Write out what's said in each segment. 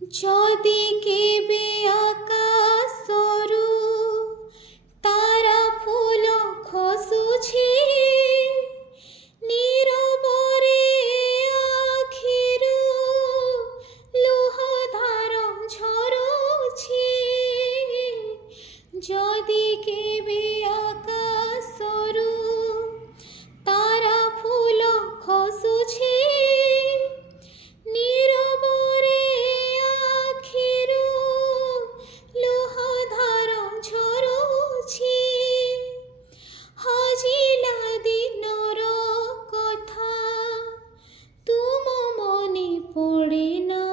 যদি কেবে আকাশରୁ তারা ফুল খସୁଛି নীরবরে আখিରୁ লୁହ ଧାର ଝରୁଛି যদি কেবে আকাশରୁ তারা ফুল খସୁଛି নীরবরে আখিରୁ লুহ ধাର ঝରୁଛି ହଜିଲା ଦିନର କଥା ତୁମ ମନେ ପଡ଼େ ନା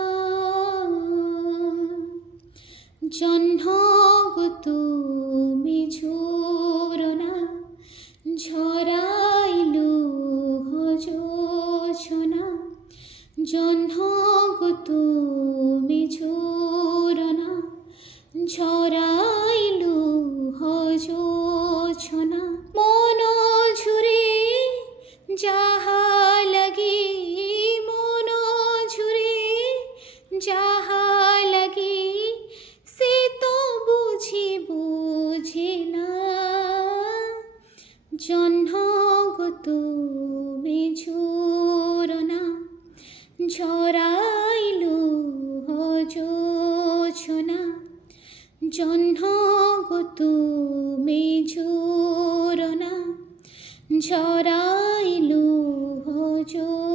ଜହ୍ନକୁ ତୁମେ ଝରଣା ঝরাইলু যোছনা জহ্নକୁ তুমি ঝরনা ঝরাইলু যোছনা মন ঝুরে যাহা লাগি মন ঝুরে যাহা লাগি সে তো বুঝে না জহ্নକୁ তুমি ঝরনা ঝরাইলু যোছনা জহ্নକୁ তুমি ঝরনা ঝরাইলু যোছনা।